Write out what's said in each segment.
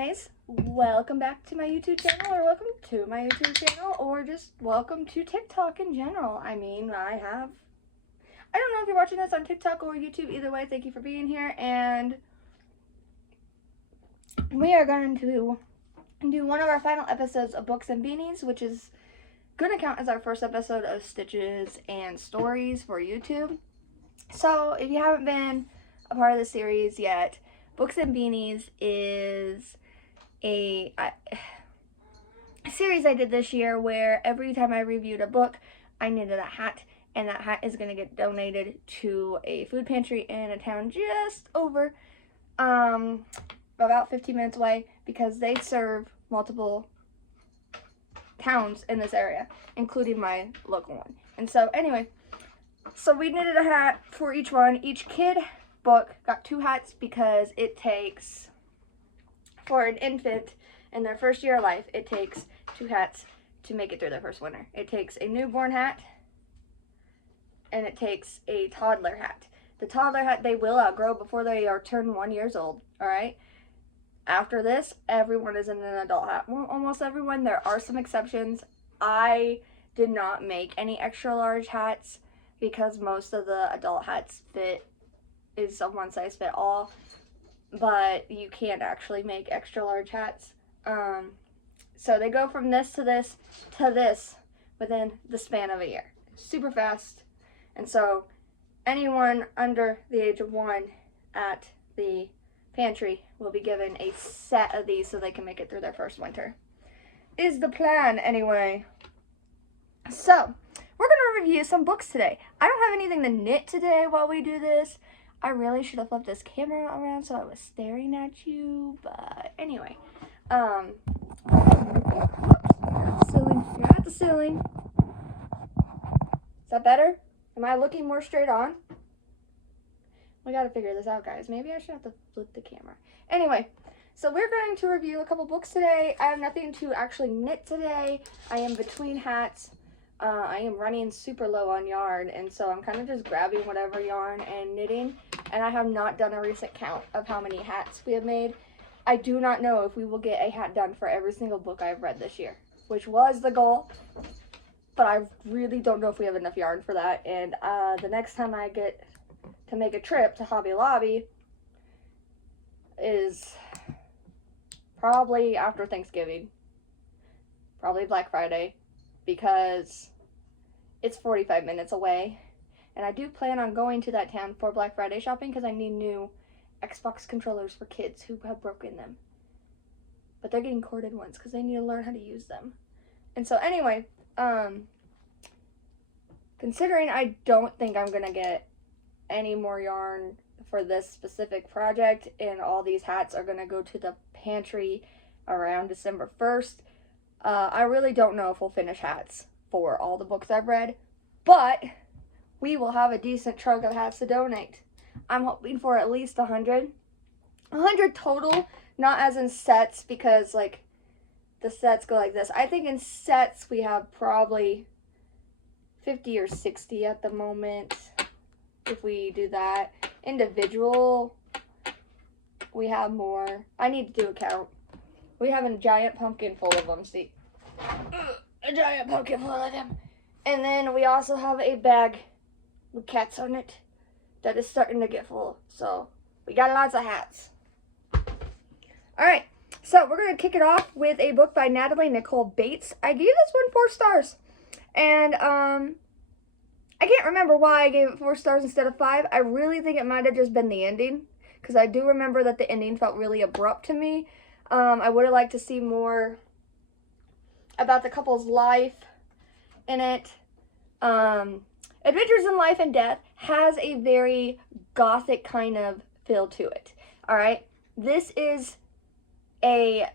guys, welcome back to my YouTube channel, or welcome to my YouTube channel, or just welcome to TikTok in general. I don't know if you're watching this on TikTok or YouTube. Either way, thank you for being here, and we are going to do one of our final episodes of Books and Beanies, which is going to count as our first episode of Stitches and Stories for YouTube. So if you haven't been a part of the series yet, Books and Beanies is a series I did this year where every time I reviewed a book, I needed a hat, and that hat is going to get donated to a food pantry in a town just over, about 15 minutes away, because they serve multiple towns in this area, including my local one. And so anyway, so we needed a hat for each one. Each kid book got 2 hats because it takes, for an infant in their first year of life, it takes 2 hats to make it through their first winter. It takes a newborn hat and it takes a toddler hat. The toddler hat they will outgrow before they are turned 1 year old, alright? After this, everyone is in an adult hat. Well, almost everyone. There are some exceptions. I did not make any extra large hats because most of the adult hats is a one size fit all, but you can't actually make extra large hats. So they go from this to this to this within the span of a year. Super fast. And so anyone under the age of 1 at the pantry will be given a set of these so they can make it through their first winter. Is the plan anyway. So we're going to review some books today. I don't have anything to knit today while we do this. I really should have flipped this camera around so I was staring at you, but anyway. Ceiling. You're at the ceiling. Is that better? Am I looking more straight on? We gotta figure this out, guys. Maybe I should have to flip the camera. Anyway, so we're going to review a couple books today. I have nothing to actually knit today. I am between hats. I am running super low on yarn, and so I'm kind of just grabbing whatever yarn and knitting, and I have not done a recent count of how many hats we have made. I do not know if we will get a hat done for every single book I've read this year, which was the goal, but I really don't know if we have enough yarn for that, and the next time I get to make a trip to Hobby Lobby is probably after Thanksgiving, probably Black Friday, because it's 45 minutes away, and I do plan on going to that town for Black Friday shopping because I need new Xbox controllers for kids who have broken them, but they're getting corded ones because they need to learn how to use them. And so anyway, considering I don't think I'm gonna get any more yarn for this specific project, and all these hats are gonna go to the pantry around December 1st, I really don't know if we'll finish hats for all the books I've read, but we will have a decent trunk of hats to donate. I'm hoping for at least 100. 100 total, not as in sets, because like the sets go like this. I think in sets we have probably 50 or 60 at the moment if we do that. Individual, we have more. I need to do a count. We have a giant pumpkin full of them, see? A giant pumpkin full of them. And then we also have a bag with cats on it that is starting to get full. So we got lots of hats. Alright, so we're going to kick it off with a book by Natalie Nicole Bates. I gave this one 4 stars. And I can't remember why I gave it 4 stars instead of 5. I really think it might have just been the ending, because I do remember that the ending felt really abrupt to me. I would have liked to see more about the couple's life in it. Adventures in Life and Death has a very gothic kind of feel to it. Alright, this is a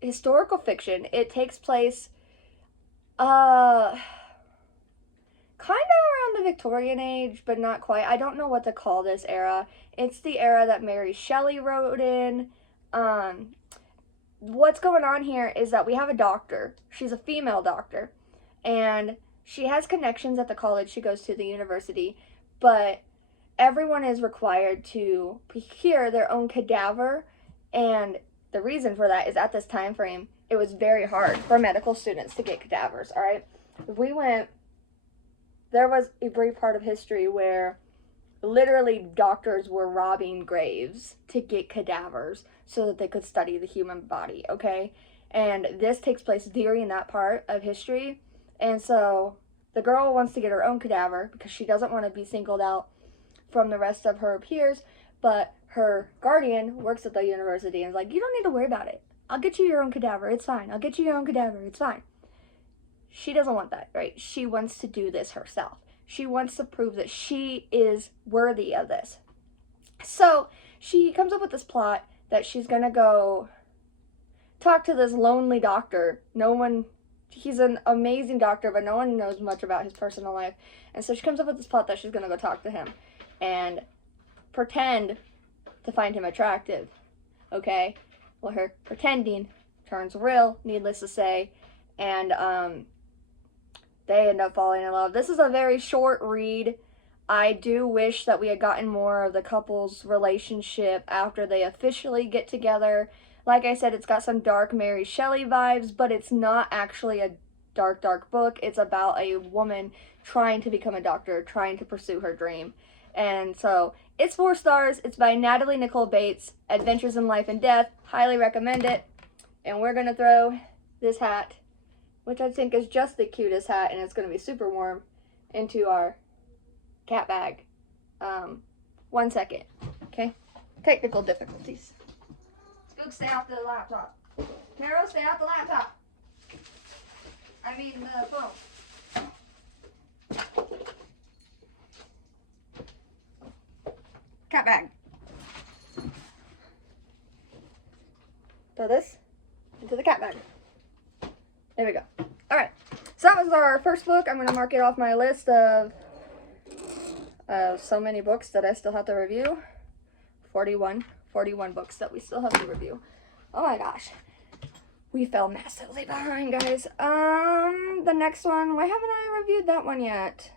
historical fiction. It takes place kind of around the Victorian age, but not quite. I don't know what to call this era. It's the era that Mary Shelley wrote in. What's going on here is that we have a doctor. She's a female doctor, and she has connections at the college she goes to, the university, but everyone is required to procure their own cadaver and the reason for that is at this time frame, it was very hard for medical students to get cadavers, all right? There was a brief part of history where literally doctors were robbing graves to get cadavers so that they could study the human body, okay? And this takes place during that part of history. And so the girl wants to get her own cadaver because she doesn't want to be singled out from the rest of her peers, but her guardian works at the university and is like, you don't need to worry about it. I'll get you your own cadaver. It's fine. I'll get you your own cadaver. It's fine. She doesn't want that, right? She wants to do this herself. She wants to prove that she is worthy of this. So she comes up with this plot that she's going to go talk to this lonely doctor. He's an amazing doctor, but no one knows much about his personal life. And so she comes up with this plot that she's going to go talk to him and pretend to find him attractive, okay? Well, her pretending turns real, needless to say, and they end up falling in love. This is a very short read. I do wish that we had gotten more of the couple's relationship after they officially get together. Like I said, it's got some dark Mary Shelley vibes, but it's not actually a dark book. It's about a woman trying to become a doctor, trying to pursue her dream. And so it's 4 stars. It's by Natalie Nicole Bates, Adventures in Life and Death. Highly recommend it. And we're going to throw this hat, which I think is just the cutest hat, and it's going to be super warm, into our cat bag. 1 second. Okay? Technical difficulties. Spook, stay off the laptop. Mero, stay off the laptop. I mean the phone. Cat bag. Throw this into the cat bag. There we go. Alright, so that was our first book. I'm going to mark it off my list of so many books that I still have to review. 41 books that we still have to review. Oh my gosh. We fell massively behind, guys. The next one, why haven't I reviewed that one yet?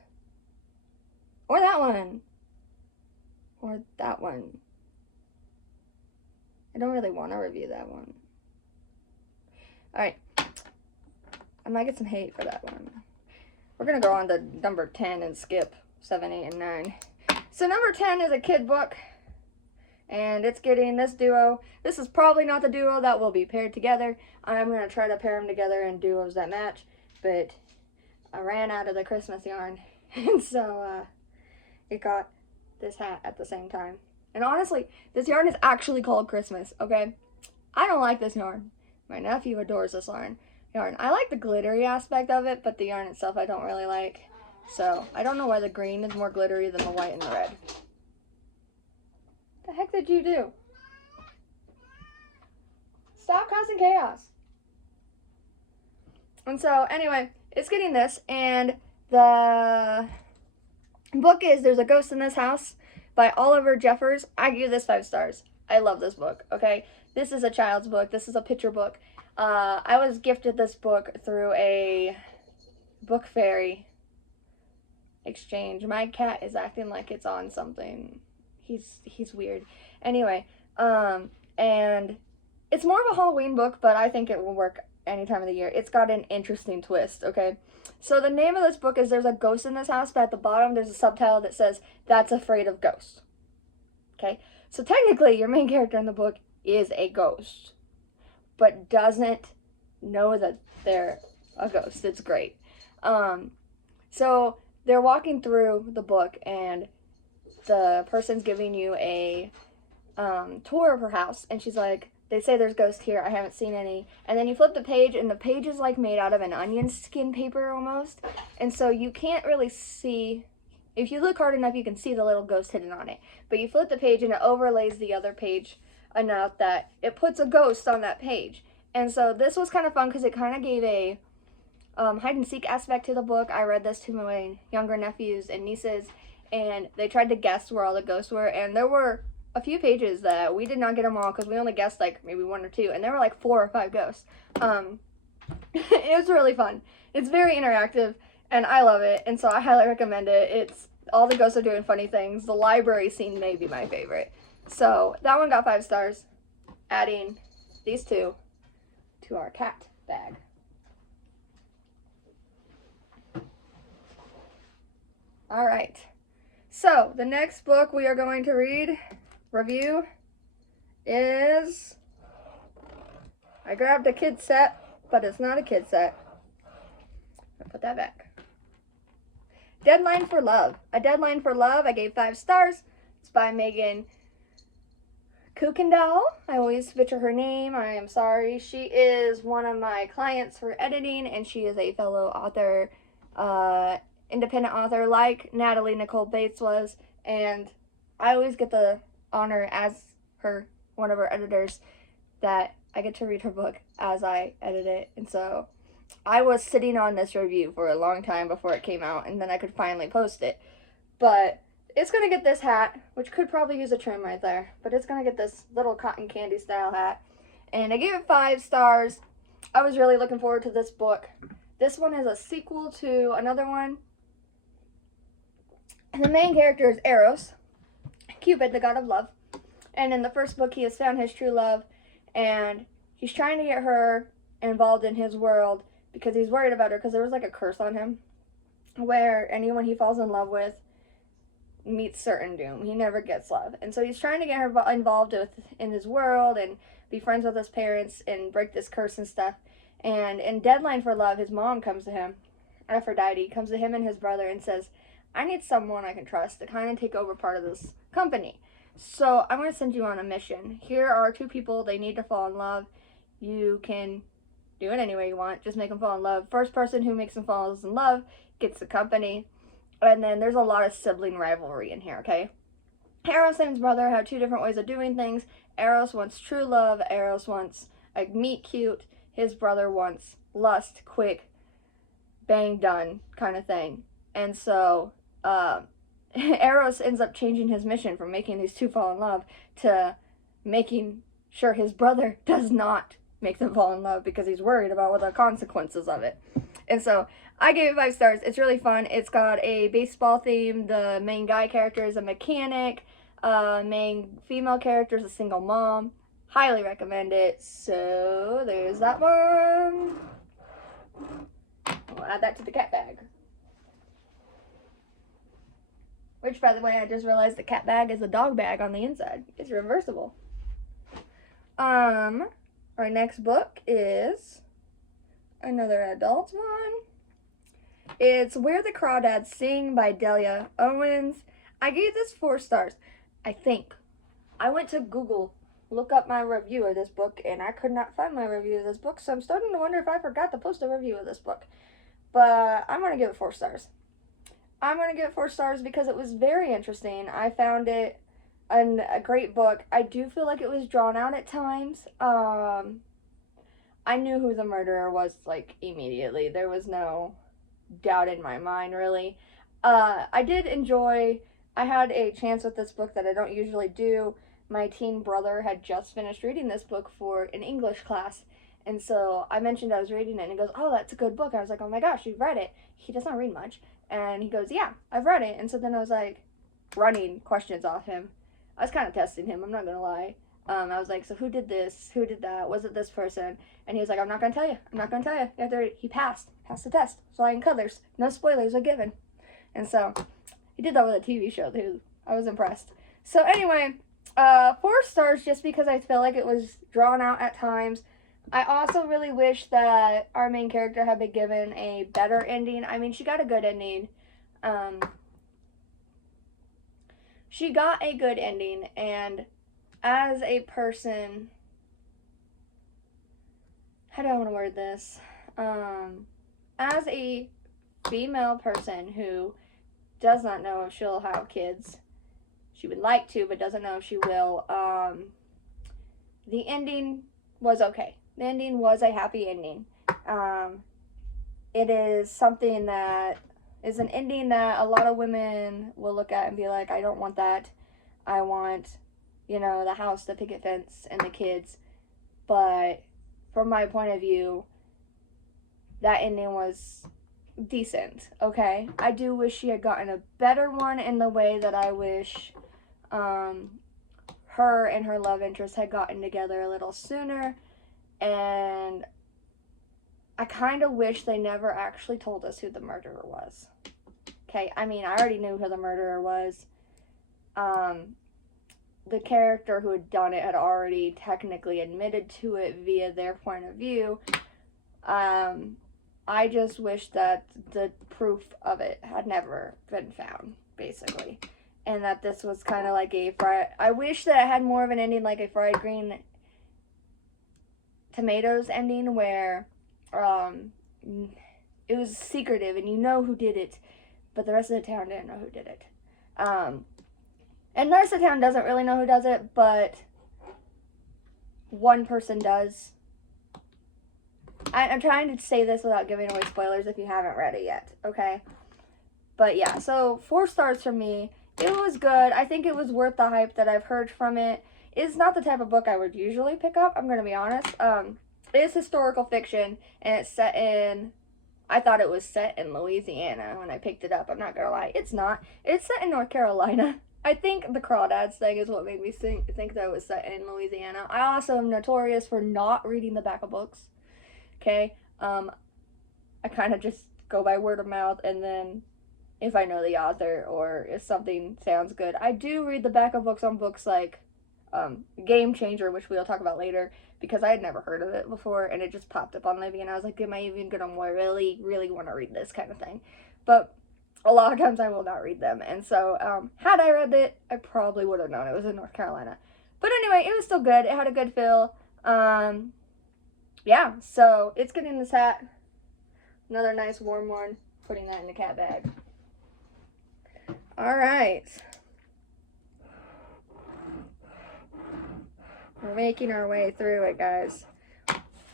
Or that one. Or that one. I don't really want to review that one. Alright. I might get some hate for that one. We're going to go on to number 10 and skip 7, 8, and 9. So number 10 is a kid book. And it's getting this duo. This is probably not the duo that will be paired together. I'm going to try to pair them together in duos that match. But I ran out of the Christmas yarn. And so it got this hat at the same time. And honestly, this yarn is actually called Christmas, okay? I don't like this yarn. My nephew adores this yarn. I like the glittery aspect of it, but the yarn itself I don't really like. So, I don't know why the green is more glittery than the white and the red. What the heck did you do? Stop causing chaos. And so, anyway, it's getting this, and the book is There's a Ghost in This House by Oliver Jeffers. I give this 5 stars. I love this book, okay? This is a child's book. This is a picture book. I was gifted this book through a book fairy exchange. My cat is acting like it's on something. He's weird. Anyway, and it's more of a Halloween book, but I think it will work any time of the year. It's got an interesting twist, okay? So the name of this book is There's a Ghost in This House, but at the bottom there's a subtitle that says, That's Afraid of Ghosts. Okay? So technically, your main character in the book is a ghost, but doesn't know that they're a ghost. It's great. So they're walking through the book, and the person's giving you a tour of her house, and she's like, they say there's ghosts here, I haven't seen any. And then you flip the page, and the page is like made out of an onion skin paper almost, and so you can't really see. If you look hard enough, you can see the little ghost hidden on it. But you flip the page, and it overlays the other page enough that it puts a ghost on that page. And so this was kind of fun because it kind of gave a hide and seek aspect to the book. I read this to my younger nephews and nieces, and they tried to guess where all the ghosts were, and there were a few pages that we did not get them all because we only guessed like maybe 1 or 2, and there were like 4 or 5 ghosts. It was really fun. It's very interactive, and I love it, and so I highly recommend it. It's all the ghosts are doing funny things. The library scene may be my favorite. So that one got 5 stars, adding these two to our cat bag. All right. So the next book we are going to review, is, I grabbed a kid set, but it's not a kid set. I'll put that back. Deadline for Love. A Deadline for Love. I gave 5 stars. It's by Megan Kuykendall. I always butcher her name. I am sorry. She is one of my clients for editing, and she is a fellow author, independent author like Natalie Nicole Bates was, and I always get the honor as one of her editors that I get to read her book as I edit it. And so I was sitting on this review for a long time before it came out, and then I could finally post it. But it's gonna get this hat, which could probably use a trim right there, but it's gonna get this little cotton candy style hat, and I gave it 5 stars. I was really looking forward to this book. This one is a sequel to another one, and the main character is Eros, Cupid, the god of love. And in the first book, he has found his true love, and he's trying to get her involved in his world because he's worried about her, because there was like a curse on him where anyone he falls in love with meets certain doom. He never gets love. And so he's trying to get her involved in his world and be friends with his parents and break this curse and stuff. And in Deadline for Love, his mom comes to him, Aphrodite, comes to him and his brother and says, I need someone I can trust to kind of take over part of this company. So I'm going to send you on a mission. Here are 2 people. They need to fall in love. You can do it any way you want. Just make them fall in love. First person who makes them fall in love gets the company. And then there's a lot of sibling rivalry in here, okay? Eros and his brother have 2 different ways of doing things. Eros wants true love. Eros wants a meet cute. His brother wants lust, quick, bang, done kind of thing. And so Eros ends up changing his mission from making these 2 fall in love to making sure his brother does not make them fall in love, because he's worried about what the consequences of it. And so I gave it 5 stars. It's really fun. It's got a baseball theme. The main guy character is a mechanic. Main female character is a single mom. Highly recommend it. So there's that one. We'll add that to the cat bag. Which, by the way, I just realized the cat bag is a dog bag on the inside. It's reversible. Our next book is another adult one. It's Where the Crawdads Sing by Delia Owens. I gave this 4 stars, I think. I went to Google, look up my review of this book, and I could not find my review of this book, so I'm starting to wonder if I forgot to post a review of this book. But I'm going to give it 4 stars. I'm going to give it 4 stars because it was very interesting. I found it a great book. I do feel like it was drawn out at times. I knew who the murderer was, like, immediately. There was no doubt in my mind, really. I did enjoy, I had a chance with this book that I don't usually do. My teen brother had just finished reading this book for an English class, and so I mentioned I was reading it, and he goes, oh, that's a good book. I was like, oh my gosh, you've read it. He does not read much. And he goes, yeah, I've read it. And so then I was like, running questions off him. I was kind of testing him, I'm not going to lie. I was like, so who did this? Who did that? Was it this person? And he was like, I'm not going to tell you. I'm not going to tell you. You have to read. He passed the test. Flying colors. No spoilers are given. And so he did that with a TV show too. I was impressed. So anyway, 4 stars just because I feel like it was drawn out at times. I also really wish that our main character had been given a better ending. I mean, she got a good ending. She got a good ending, and as a person, how do I want to word this? As a female person who does not know if she'll have kids, she would like to, but doesn't know if she will, the ending was okay. The ending was a happy ending. It is something that is an ending that a lot of women will look at and be like, I don't want that. I want, you know, the house, the picket fence, and the kids. But from my point of view, that ending was decent, okay? I do wish she had gotten a better one in the way that I wish her and her love interest had gotten together a little sooner. And I kind of wish they never actually told us who the murderer was. Okay, I mean, I already knew who the murderer was. The character who had done it had already technically admitted to it via their point of view. I just wish that the proof of it had never been found, basically. And that this was kind of like I wish that it had more of an ending like a Fried Green Tomatoes ending where it was secretive and you know who did it, but the rest of the town didn't know who did it. And the rest of the town doesn't really know who does it, but one person does. I'm trying to say this without giving away spoilers if you haven't read it yet, okay? But yeah, so 4 stars from me. It was good. I think it was worth the hype that I've heard from it. It's not the type of book I would usually pick up, I'm going to be honest. It is historical fiction, and it's set in... I thought it was set in Louisiana when I picked it up. I'm not going to lie. It's not. It's set in North Carolina. I think the Crawdads thing is what made me think that it was set in Louisiana. I also am notorious for not reading the back of books. Okay? I kind of just go by word of mouth, and then if I know the author or if something sounds good. I do read the back of books on books like Game Changer, which we'll talk about later, because I had never heard of it before, and it just popped up on Libby, and I was like, am I even going to really, really want to read this kind of thing? But a lot of times I will not read them, and so had I read it, I probably would have known it was in North Carolina. But anyway, it was still good. It had a good feel. Yeah, so it's good in this hat. Another nice warm one. Putting that in the cat bag. Alright. We're making our way through it, guys.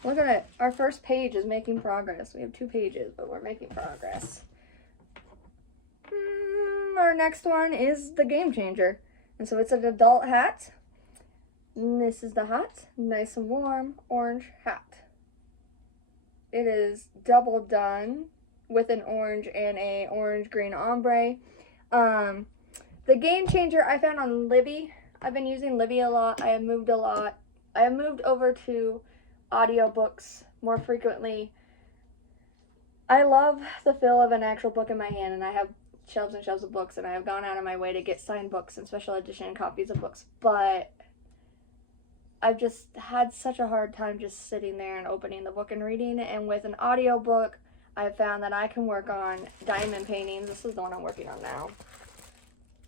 Look at it. Our first page is making progress. We have 2 pages, but we're making progress. Our next one is the Game Changer. And so it's an adult hat. And this is the hat. Nice and warm orange hat. It is double done with an orange and a orange-green ombre. The Game Changer I found on Libby. I've been using Libby a lot. I have moved a lot. I have moved over to audiobooks more frequently. I love the feel of an actual book in my hand, and I have shelves and shelves of books, and I have gone out of my way to get signed books and special edition copies of books, but I've just had such a hard time just sitting there and opening the book and reading it. And with an audiobook, I've found that I can work on diamond paintings. This is the one I'm working on now.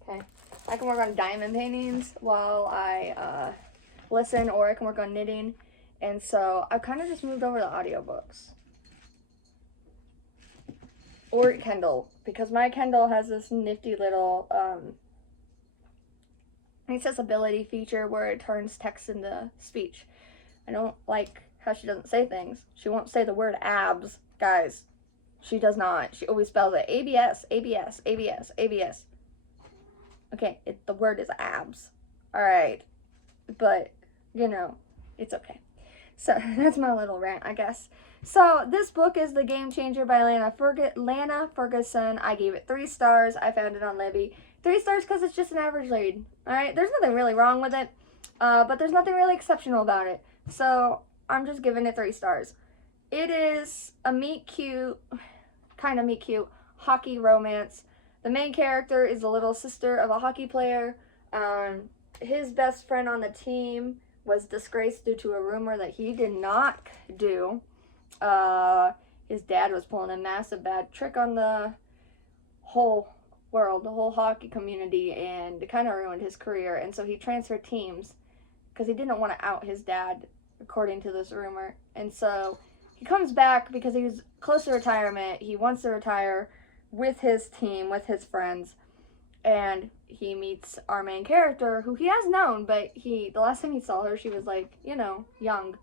Okay. I can work on diamond paintings while I listen, or I can work on knitting. And so I've kind of just moved over to audiobooks. Or Kindle, because my Kindle has this nifty little accessibility feature where it turns text into speech. I don't like how she doesn't say things. She won't say the word abs, guys. She does not. She always spells it ABS, ABS, ABS, ABS. Okay, the word is abs. Alright. But, you know, it's okay. So, that's my little rant, I guess. So, this book is The Game Changer by Lana Ferguson. I gave it 3 stars. I found it on Libby. 3 stars because it's just an average read. Alright, there's nothing really wrong with it, but there's nothing really exceptional about it. So, I'm just giving it 3 stars. It is a kind of meet cute, hockey romance. The main character is the little sister of a hockey player. His best friend on the team was disgraced due to a rumor that he did not do. His dad was pulling a massive bad trick on the whole world, the whole hockey community, and it kind of ruined his career. And so he transferred teams because he didn't want to out his dad, according to this rumor. And so he comes back because he was close to retirement. He wants to retire with his team, with his friends, and he meets our main character, who he has known, but the last time he saw her, she was like, you know, young.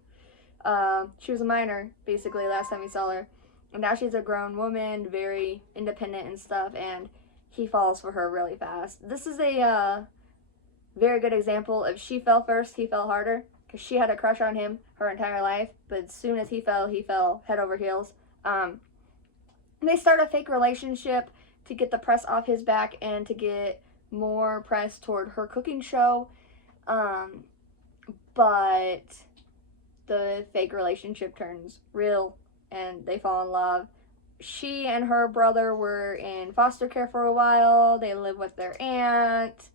She was a minor, basically, last time he saw her. And now she's a grown woman, very independent and stuff, and he falls for her really fast. This is a very good example of she fell first, he fell harder, because she had a crush on him her entire life, but as soon as he fell head over heels. They start a fake relationship to get the press off his back and to get more press toward her cooking show. But the fake relationship turns real and they fall in love. She and her brother were in foster care for a while. They live with their aunt.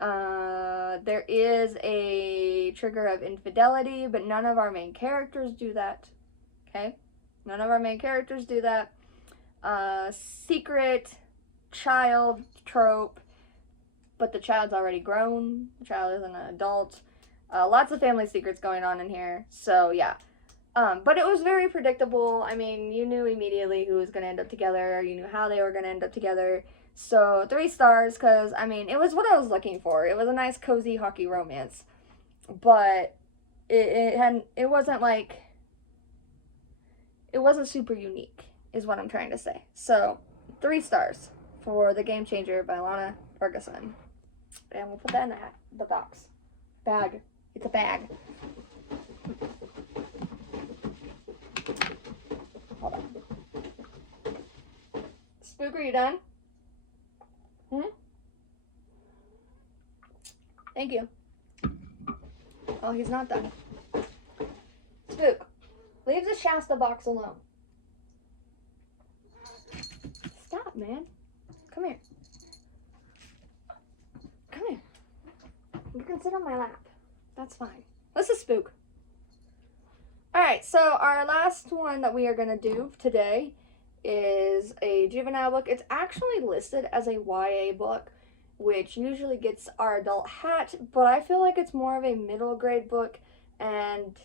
There is a trigger of infidelity, but none of our main characters do that. Okay? None of our main characters do that. Secret child trope, but the child's already grown. The child is an adult. Lots of family secrets going on in here. So, yeah. But it was very predictable. I mean, you knew immediately who was going to end up together. You knew how they were going to end up together. So 3 stars, because, I mean, it was what I was looking for. It was a nice, cozy hockey romance. But it wasn't like, it wasn't super unique, is what I'm trying to say. So 3 stars for The Game Changer by Lana Ferguson. And we'll put that in the box. Bag. It's a bag. Hold on. Spook, are you done? Thank you. Oh, he's not done. Spook, leave the Shasta box alone. Stop, man. Come here. Come here. You can sit on my lap. That's fine. This is Spook. Alright, so our last one that we are going to do today is a juvenile book. It's actually listed as a YA book, which usually gets our adult hat, but I feel like it's more of a middle grade book and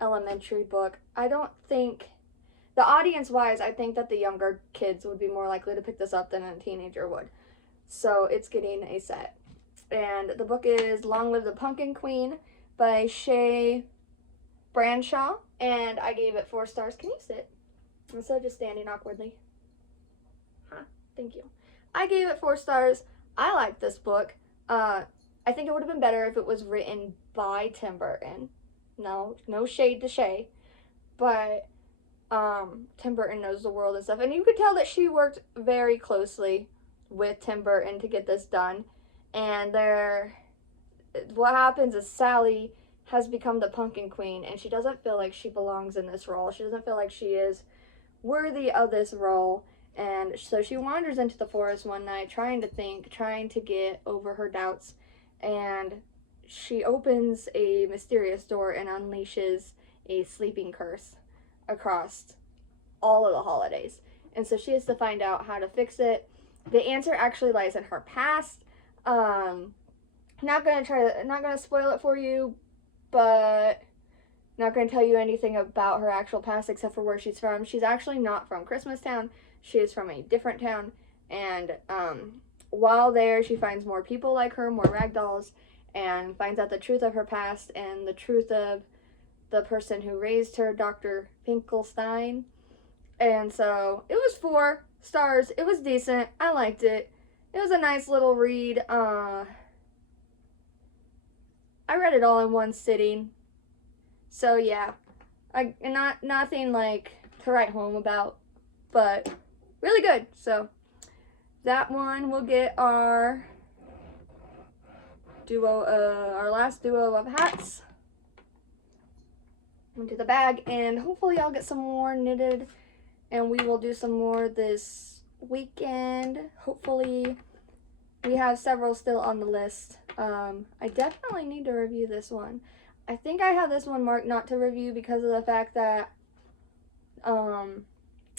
elementary book. I don't think, the audience wise, I think that the younger kids would be more likely to pick this up than a teenager would. So it's getting a set. And the book is Long Live the Pumpkin Queen by Shay Branshaw, and I gave it 4 stars. Can you sit? Instead of just standing awkwardly. Huh, thank you. I gave it 4 stars. I like this book. I think it would have been better if it was written by Tim Burton. No shade to Shay, but Tim Burton knows the world and stuff. And you could tell that she worked very closely with Tim Burton to get this done. And what happens is Sally has become the Pumpkin Queen, and she doesn't feel like she belongs in this role. She doesn't feel like she is worthy of this role. And so she wanders into the forest one night trying to get over her doubts, and she opens a mysterious door and unleashes a sleeping curse across all of the holidays. And so she has to find out how to fix it. The answer actually lies in her past. Not gonna spoil it for you, but not gonna tell you anything about her actual past except for where she's from. She's actually not from Christmastown. She is from a different town, and while there, she finds more people like her, more ragdolls, and finds out the truth of her past and the truth of the person who raised her, Dr. Finkelstein. And so it was 4 stars. It was decent. I liked it. It was a nice little read. I read it all in one sitting. So yeah, nothing like to write home about, but really good. So that one will get our last duo of hats into the bag, and hopefully I'll get some more knitted, and we will do some more this weekend. Hopefully we have several still on the list. I definitely need to review this one. I think I have this one marked not to review because of the fact that I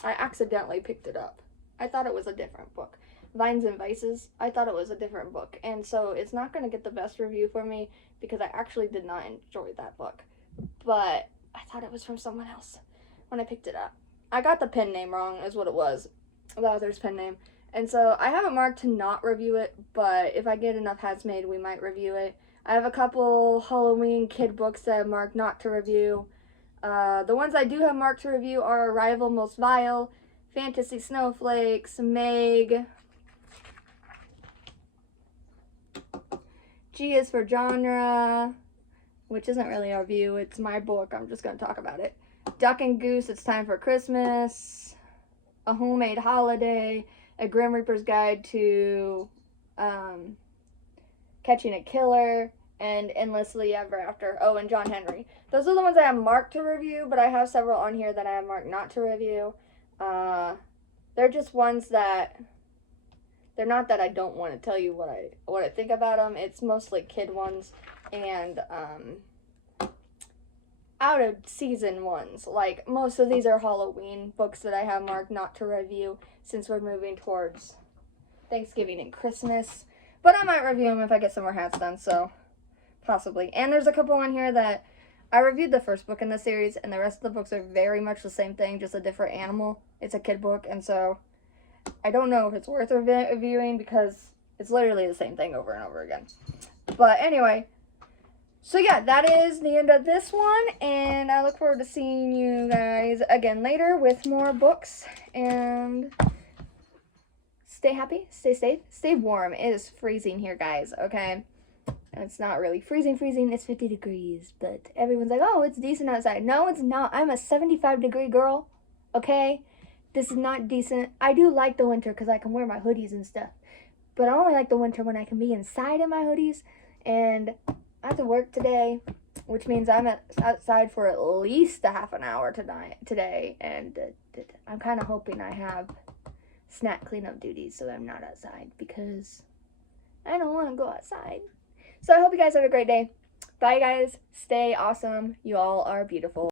accidentally picked it up. I thought it was a different book. Vines and Vices, I thought it was a different book. And so it's not going to get the best review for me because I actually did not enjoy that book. But I thought it was from someone else when I picked it up. I got the pen name wrong is what it was. The author's pen name. And so I have it marked to not review it, but if I get enough hats made, we might review it. I have a couple Halloween kid books that I've marked not to review. The ones I do have marked to review are Arrival Most Vile, Fantasy Snowflakes, Meg, G is for Genre, which isn't really a review, it's my book, I'm just going to talk about it. Duck and Goose, It's Time for Christmas, A Homemade Holiday, A Grim Reaper's Guide to Catching a Killer, and Endlessly Ever After. Oh, and John Henry. Those are the ones I have marked to review, but I have several on here that I have marked not to review. They're just ones that, they're not that I don't want to tell you what I think about them. It's mostly kid ones and out of season ones. Like, most of these are Halloween books that I have marked not to review since we're moving towards Thanksgiving and Christmas. But I might review them if I get some more hats done, so possibly. And there's a couple on here that I reviewed the first book in the series, and the rest of the books are very much the same thing, just a different animal. It's a kid book, and so I don't know if it's worth reviewing because it's literally the same thing over and over again. But anyway, so yeah, that is the end of this one, and I look forward to seeing you guys again later with more books, and stay happy, stay safe, stay warm. It is freezing here, guys, okay? And it's not really freezing, it's 50 degrees, but everyone's like, oh, it's decent outside. No, it's not. I'm a 75-degree girl, okay? This is not decent. I do like the winter because I can wear my hoodies and stuff, but I only like the winter when I can be inside in my hoodies, and I have to work today, which means I'm outside for at least a half an hour today, and I'm kind of hoping I have snack cleanup duties so I'm not outside because I don't want to go outside. So I hope you guys have a great day. Bye, guys. Stay awesome. You all are beautiful.